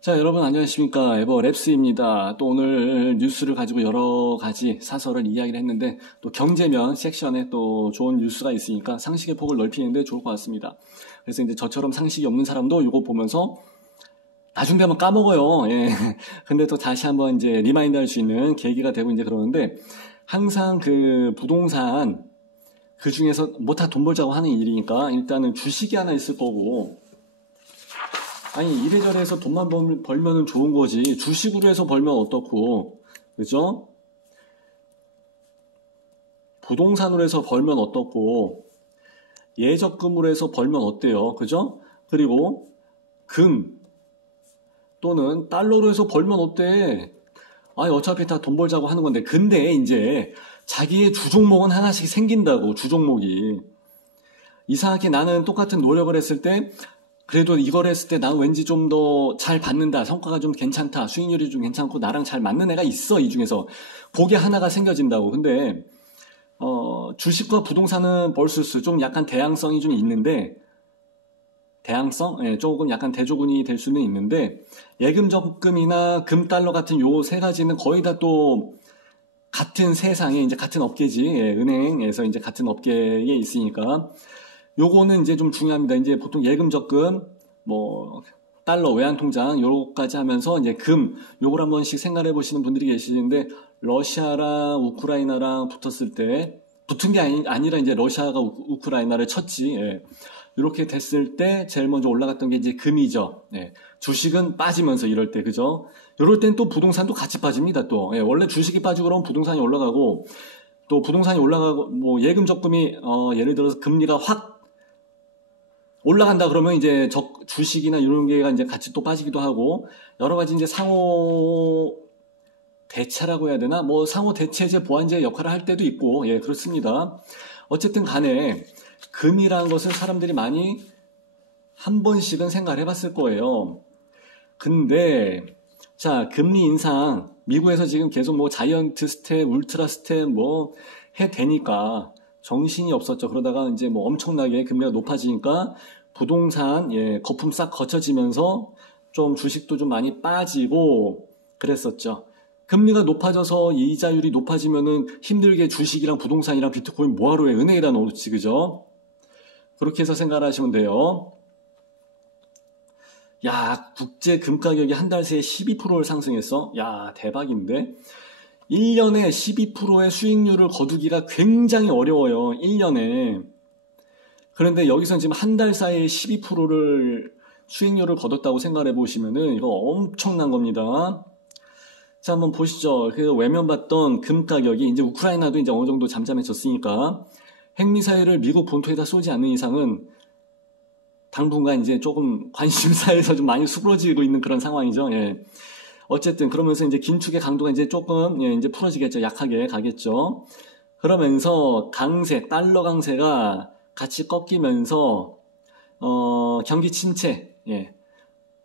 자, 여러분 안녕하십니까. 에버랩스입니다. 또 오늘 뉴스를 가지고 여러 가지 사설을 이야기를 했는데 또 경제면 섹션에 또 좋은 뉴스가 있으니까 상식의 폭을 넓히는데 좋을 것 같습니다. 그래서 이제 저처럼 상식이 없는 사람도 이거 보면서 나중 되면 까먹어요. 예. 근데 또 다시 한번 이제 리마인드 할 수 있는 계기가 되고 이제 그러는데 항상 그 부동산 그 중에서 뭐 다 돈 벌자고 하는 일이니까 일단은 주식이 하나 있을 거고 아니 이래저래 해서 돈만 벌면은 좋은 거지 주식으로 해서 벌면 어떻고 그죠? 부동산으로 해서 벌면 어떻고 예적금으로 해서 벌면 어때요? 그죠? 그리고 금 또는 달러로 해서 벌면 어때? 아니 어차피 다 돈 벌자고 하는 건데 근데 이제 자기의 주종목은 하나씩 생긴다고 주종목이 이상하게 나는 똑같은 노력을 했을 때 그래도 이걸 했을 때 난 왠지 좀 더 잘 받는다. 성과가 좀 괜찮다. 수익률이 좀 괜찮고 나랑 잘 맞는 애가 있어. 이 중에서. 그게 하나가 생겨진다고. 근데 주식과 부동산은 벌써 좀 약간 대항성이 좀 있는데 대항성? 예, 조금 약간 대조군이 될 수는 있는데 예금 적금이나 금 달러 같은 요 세 가지는 거의 다 또 같은 세상에 이제 같은 업계지. 예, 은행에서 이제 같은 업계에 있으니까 요거는 이제 좀 중요합니다. 이제 보통 예금 적금, 뭐, 달러, 외환통장, 요거까지 하면서 이제 금, 요걸 한 번씩 생각해 보시는 분들이 계시는데, 러시아랑 우크라이나랑 붙었을 때, 붙은 게 아니라 이제 러시아가 우크라이나를 쳤지. 예. 이렇게 됐을 때 제일 먼저 올라갔던 게 이제 금이죠. 예. 주식은 빠지면서 이럴 때, 그죠? 이럴 땐 또 부동산도 같이 빠집니다, 또. 예. 원래 주식이 빠지고 그러면 부동산이 올라가고, 또 부동산이 올라가고, 뭐, 예금 적금이, 예를 들어서 금리가 확 올라간다 그러면 이제 주식이나 이런 게가 이제 같이 또 빠지기도 하고 여러 가지 이제 상호 대차라고 해야 되나? 뭐 상호 대체제 보완제 역할을 할 때도 있고 예 그렇습니다. 어쨌든 간에 금이라는 것을 사람들이 많이 한 번씩은 생각을 해봤을 거예요. 근데 자 금리 인상 미국에서 지금 계속 뭐 자이언트 스텝, 울트라 스텝 뭐 해 대니까 정신이 없었죠. 그러다가 이제 뭐 엄청나게 금리가 높아지니까 부동산, 예, 거품 싹 거쳐지면서 좀 주식도 좀 많이 빠지고 그랬었죠. 금리가 높아져서 이자율이 높아지면은 힘들게 주식이랑 부동산이랑 비트코인 뭐하러 해? 은행에다 넣지, 그죠? 그렇게 해서 생각하시면 돼요. 야, 국제 금 가격이 한 달 새에 12%를 상승했어? 야, 대박인데? 1년에 12%의 수익률을 거두기가 굉장히 어려워요. 1년에. 그런데 여기서 지금 한 달 사이에 12%를 수익률을 거뒀다고 생각해 보시면은 이거 엄청난 겁니다. 자, 한번 보시죠. 그 외면받던 금 가격이 이제 우크라이나도 이제 어느 정도 잠잠해졌으니까 핵미사일을 미국 본토에다 쏘지 않는 이상은 당분간 이제 조금 관심사에서 좀 많이 수그러지고 있는 그런 상황이죠. 예. 어쨌든 그러면서 이제 긴축의 강도가 이제 조금 예, 이제 풀어지겠죠. 약하게 가겠죠. 그러면서 강세, 달러 강세가 같이 꺾이면서 경기 침체, 예.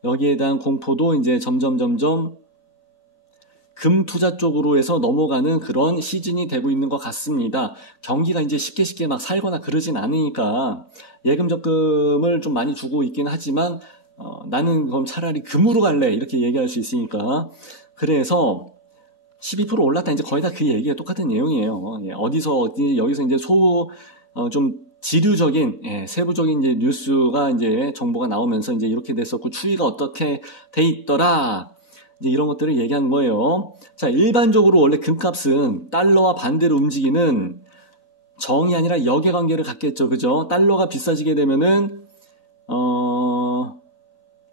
여기에 대한 공포도 이제 점점 금 투자 쪽으로 해서 넘어가는 그런 시즌이 되고 있는 것 같습니다. 경기가 이제 쉽게 막 살거나 그러진 않으니까 예금 적금을 좀 많이 주고 있긴 하지만 나는 그럼 차라리 금으로 갈래 이렇게 얘기할 수 있으니까 그래서 12% 올랐다 이제 거의 다 그 얘기가 똑같은 내용이에요. 예, 여기서 이제 좀 지류적인 세부적인 이제 뉴스가 이제 정보가 나오면서 이제 이렇게 됐었고 추이가 어떻게 돼 있더라 이제 이런 것들을 얘기한 거예요. 자 일반적으로 원래 금값은 달러와 반대로 움직이는 정이 아니라 역의 관계를 갖겠죠, 그죠? 달러가 비싸지게 되면은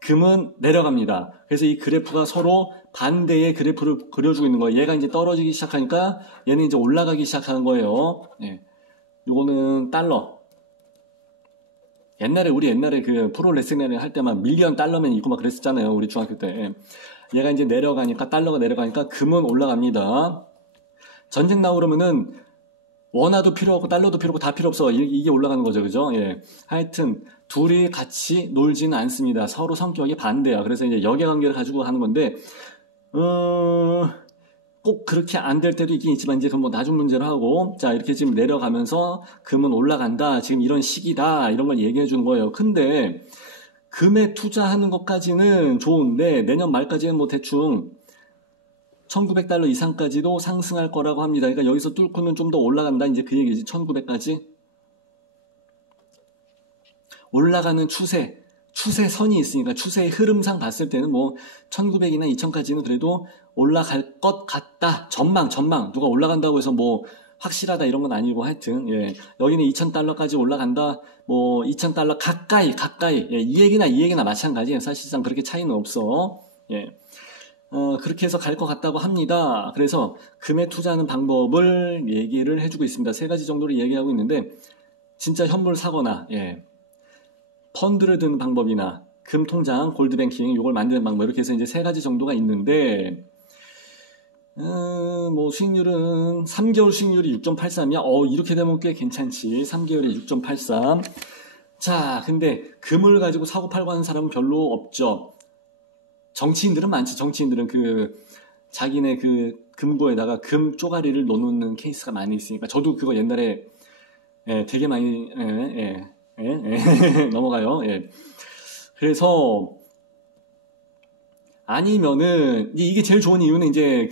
금은 내려갑니다. 그래서 이 그래프가 서로 반대의 그래프를 그려주고 있는 거예요. 얘가 이제 떨어지기 시작하니까 얘는 이제 올라가기 시작하는 거예요. 예. 요거는 달러. 우리 옛날에 그 프로 레슬링 할 때만 밀리언 달러면 있고 막 그랬었잖아요. 우리 중학교 때. 얘가 이제 내려가니까, 달러가 내려가니까 금은 올라갑니다. 전쟁 나고 그러면은 원화도 필요 없고 달러도 필요 없고 다 필요 없어. 이게 올라가는 거죠. 그죠? 예. 하여튼 둘이 같이 놀지는 않습니다. 서로 성격이 반대야. 그래서 이제 역의관계를 가지고 하는 건데 꼭 그렇게 안 될 때도 있긴 있지만 이제 그건 뭐 나중 문제로 하고 자 이렇게 지금 내려가면서 금은 올라간다. 지금 이런 시기다. 이런 걸 얘기해 주는 거예요. 근데 금에 투자하는 것까지는 좋은데 내년 말까지는 뭐 대충 1900달러 이상까지도 상승할 거라고 합니다. 그러니까 여기서 뚫고는 좀 더 올라간다. 이제 그 얘기지. 1900까지. 올라가는 추세선이 있으니까 추세의 흐름상 봤을 때는 뭐 1900이나 2000까지는 그래도 올라갈 것 같다. 전망. 누가 올라간다고 해서 뭐 확실하다 이런 건 아니고 하여튼 예. 여기는 2000달러까지 올라간다. 뭐 2000달러 가까이 예. 이 얘기나 마찬가지예요. 사실상 그렇게 차이는 없어. 예. 그렇게 해서 갈 것 같다고 합니다. 그래서 금에 투자하는 방법을 얘기를 해주고 있습니다. 3가지 정도를 얘기하고 있는데 진짜 현물 사거나 예. 펀드를 드는 방법이나 금 통장, 골드뱅킹 이걸 만드는 방법 이렇게 해서 이제 3가지 정도가 있는데 뭐 수익률은 3개월 수익률이 6.83이야. 이렇게 되면 꽤 괜찮지. 3개월에 6.83. 자, 근데 금을 가지고 사고 팔고 하는 사람은 별로 없죠. 정치인들은 많지. 정치인들은 자기네 금고에다가 금 쪼가리를 넣어놓는 케이스가 많이 있으니까 저도 그거 옛날에 되게 많이 넘어가요. 예. 그래서 아니면은 이게 제일 좋은 이유는 이제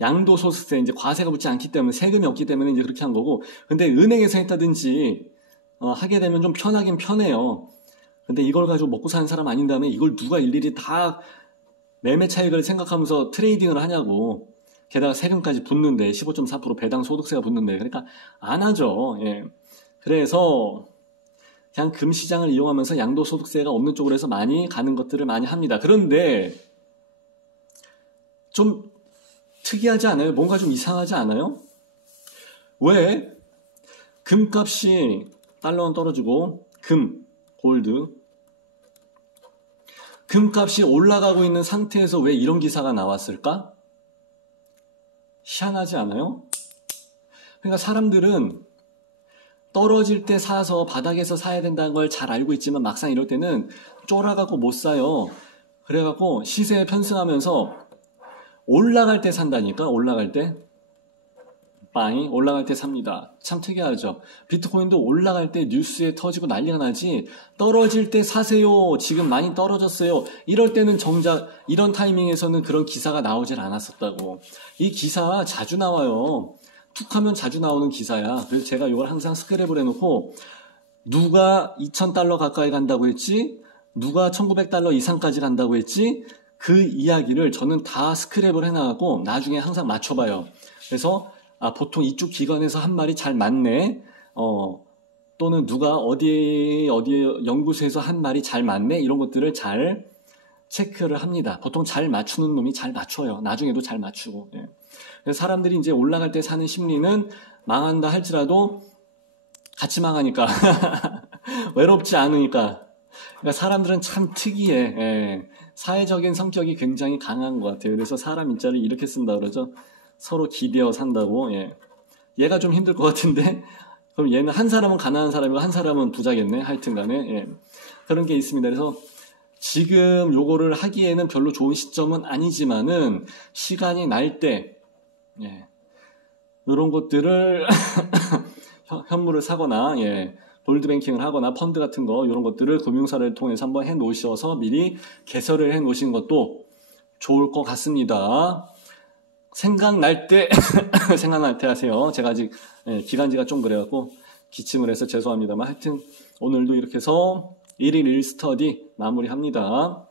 양도소득세 이제 과세가 붙지 않기 때문에 세금이 없기 때문에 이제 그렇게 한 거고 근데 은행에서 했다든지 하게 되면 좀 편하긴 편해요. 근데 이걸 가지고 먹고 사는 사람 아닌 다음에 이걸 누가 일일이 다 매매 차익을 생각하면서 트레이딩을 하냐고. 게다가 세금까지 붙는데 15.4% 배당 소득세가 붙는데 그러니까 안 하죠. 예. 그래서 그냥 금시장을 이용하면서 양도소득세가 없는 쪽으로 해서 많이 가는 것들을 많이 합니다. 그런데 좀 특이하지 않아요? 뭔가 좀 이상하지 않아요? 왜? 금값이 달러는 떨어지고 골드 금값이 올라가고 있는 상태에서 왜 이런 기사가 나왔을까? 희한하지 않아요? 그러니까 사람들은 떨어질 때 사서 바닥에서 사야 된다는 걸 잘 알고 있지만 막상 이럴 때는 쫄아갖고 못 사요. 그래갖고 시세에 편승하면서 올라갈 때 산다니까. 올라갈 때 올라갈 때 삽니다. 참 특이하죠. 비트코인도 올라갈 때 뉴스에 터지고 난리가 나지 떨어질 때 사세요. 지금 많이 떨어졌어요. 이럴 때는 정작 이런 타이밍에서는 그런 기사가 나오질 않았었다고. 이 기사 자주 나와요. 툭 하면 자주 나오는 기사야. 그래서 제가 이걸 항상 스크랩을 해놓고 누가 2000달러 가까이 간다고 했지? 누가 1900달러 이상까지 간다고 했지? 그 이야기를 저는 다 스크랩을 해놔갖고 나중에 항상 맞춰봐요. 그래서 보통 이쪽 기관에서 한 말이 잘 맞네. 또는 누가 어디 연구소에서 한 말이 잘 맞네. 이런 것들을 잘 체크를 합니다. 보통 잘 맞추는 놈이 잘 맞춰요. 나중에도 잘 맞추고. 예. 그래서 사람들이 이제 올라갈 때 사는 심리는 망한다 할지라도 같이 망하니까. 외롭지 않으니까. 그러니까 사람들은 참 특이해. 예. 사회적인 성격이 굉장히 강한 것 같아요. 그래서 사람 인자를 이렇게 쓴다 그러죠. 서로 기대어 산다고. 예. 얘가 좀 힘들 것 같은데 그럼 얘는 한 사람은 가난한 사람이고 한 사람은 부자겠네. 하여튼 간에 예. 그런 게 있습니다. 그래서 지금 요거를 하기에는 별로 좋은 시점은 아니지만은 시간이 날 때 예. 이런 것들을 현물을 사거나 예. 골드뱅킹을 하거나 펀드 같은 거 이런 것들을 금융사를 통해서 한번 해 놓으셔서 미리 개설을 해 놓으신 것도 좋을 것 같습니다. 생각날 때 하세요. 제가 아직 기간지가 좀 그래갖고 기침을 해서 죄송합니다만 하여튼 오늘도 이렇게 해서 1일 1스터디 마무리합니다.